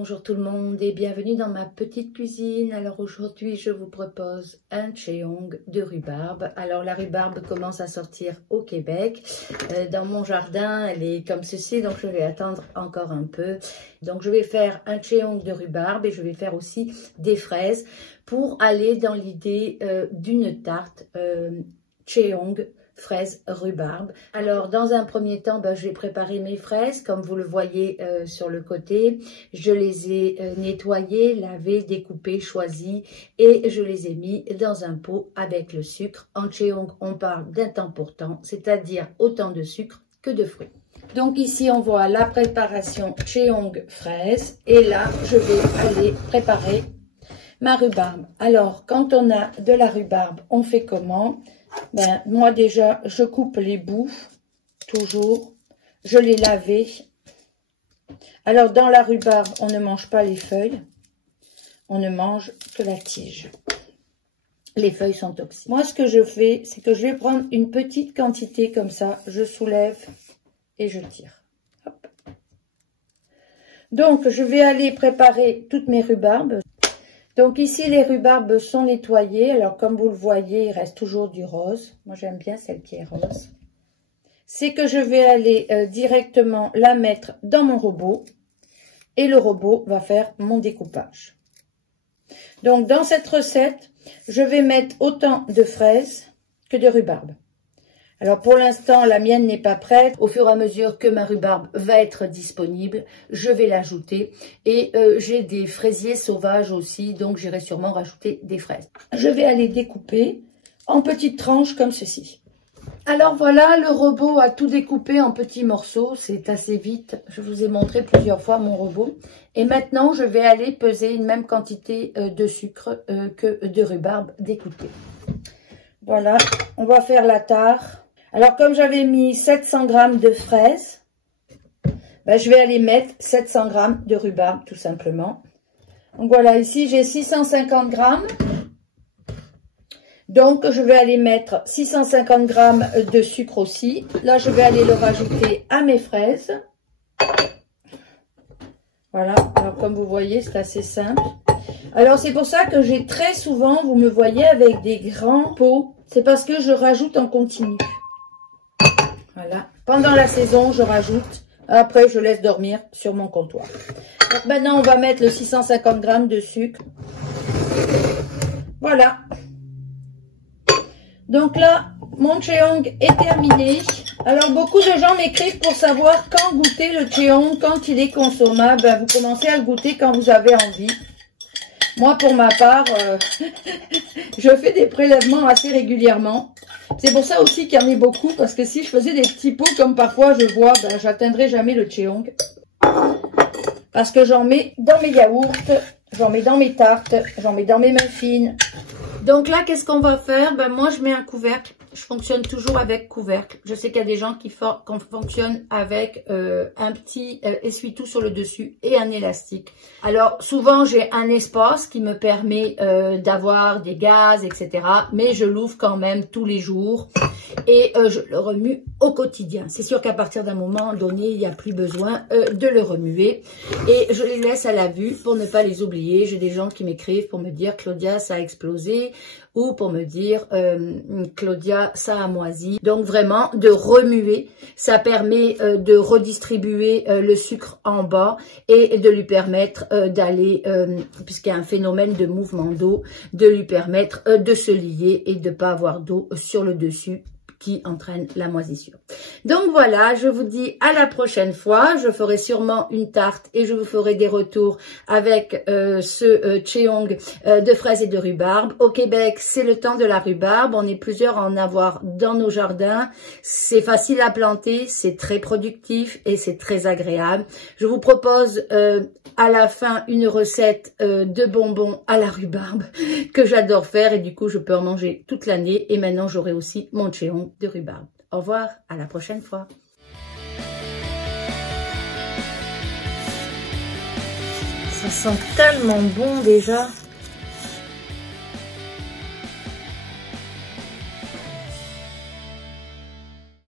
Bonjour tout le monde et bienvenue dans ma petite cuisine. Alors aujourd'hui je vous propose un cheong de rhubarbe. Alors la rhubarbe commence à sortir au Québec. Dans mon jardin elle est comme ceci, donc je vais attendre encore un peu. Donc je vais faire un cheong de rhubarbe et je vais faire aussi des fraises pour aller dans l'idée d'une tarte cheong fraises rhubarbe. Alors dans un premier temps, j'ai préparé mes fraises comme vous le voyez sur le côté. Je les ai nettoyées, lavées, découpées, choisies et je les ai mis dans un pot avec le sucre. En cheong, on parle d'un temps pour temps, c'est-à-dire autant de sucre que de fruits. Donc ici on voit la préparation cheong fraises et là je vais aller préparer ma rhubarbe. Alors quand on a de la rhubarbe, on fait comment? Moi déjà, je coupe les bouts, toujours. Je les lavais. Alors, dans la rhubarbe, on ne mange pas les feuilles. On ne mange que la tige. Les feuilles sont toxiques. Moi, ce que je fais, c'est que je vais prendre une petite quantité comme ça. Je soulève et je tire. Hop. Donc, je vais aller préparer toutes mes rhubarbes. Donc ici, les rhubarbes sont nettoyées. Alors, comme vous le voyez, il reste toujours du rose. Moi, j'aime bien celle qui est rose. C'est que je vais aller directement la mettre dans mon robot. Et le robot va faire mon découpage. Donc, dans cette recette, je vais mettre autant de fraises que de rhubarbe. Alors, pour l'instant, la mienne n'est pas prête. Au fur et à mesure que ma rhubarbe va être disponible, je vais l'ajouter. Et j'ai des fraisiers sauvages aussi, donc j'irai sûrement rajouter des fraises. Je vais aller découper en petites tranches comme ceci. Alors voilà, le robot a tout découpé en petits morceaux. C'est assez vite. Je vous ai montré plusieurs fois mon robot. Et maintenant, je vais aller peser une même quantité de sucre que de rhubarbe découpée. Voilà, on va faire la tare. Alors, comme j'avais mis 700 g de fraises, je vais aller mettre 700 g de rhubarbe, tout simplement. Donc, voilà, ici, j'ai 650 g. Donc, je vais aller mettre 650 g de sucre aussi. Là, je vais aller le rajouter à mes fraises. Voilà, alors comme vous voyez, c'est assez simple. Alors, c'est pour ça que j'ai très souvent, vous me voyez, avec des grands pots. C'est parce que je rajoute en continu. Voilà. Pendant la saison, je rajoute. Après, je laisse dormir sur mon comptoir. Donc maintenant, on va mettre le 650 g de sucre. Voilà. Donc là, mon cheong est terminé. Alors, beaucoup de gens m'écrivent pour savoir quand goûter le cheong, quand il est consommable. Vous commencez à le goûter quand vous avez envie. Moi, pour ma part, je fais des prélèvements assez régulièrement. C'est pour ça aussi qu'il y en a beaucoup, parce que si je faisais des petits pots, comme parfois je vois, j'atteindrai jamais le cheong. Parce que j'en mets dans mes yaourts, j'en mets dans mes tartes, j'en mets dans mes muffins. Donc là, qu'est-ce qu'on va faire? Moi, je mets un couvercle. Je fonctionne toujours avec couvercle. Je sais qu'il y a des gens qui fonctionnent avec un petit essuie-tout sur le dessus et un élastique. Alors, souvent, j'ai un espace qui me permet d'avoir des gaz, etc. Mais je l'ouvre quand même tous les jours et je le remue au quotidien. C'est sûr qu'à partir d'un moment donné, il n'y a plus besoin de le remuer. Et je les laisse à la vue pour ne pas les oublier. J'ai des gens qui m'écrivent pour me dire « Claudia, ça a explosé » ou pour me dire « Claudia, ça a moisi ». Donc vraiment, de remuer, ça permet de redistribuer le sucre en bas et de lui permettre d'aller, puisqu'il y a un phénomène de mouvement d'eau, de lui permettre de se lier et de ne pas avoir d'eau sur le dessus qui entraîne la moisissure. Donc voilà, je vous dis à la prochaine fois. Je ferai sûrement une tarte et je vous ferai des retours avec ce cheong de fraises et de rhubarbe. Au Québec, c'est le temps de la rhubarbe. On est plusieurs à en avoir dans nos jardins. C'est facile à planter, c'est très productif et c'est très agréable. Je vous propose à la fin une recette de bonbons à la rhubarbe que j'adore faire et du coup, je peux en manger toute l'année. Et maintenant, j'aurai aussi mon cheong de rhubarbe. Au revoir, à la prochaine fois. Ça sent tellement bon déjà.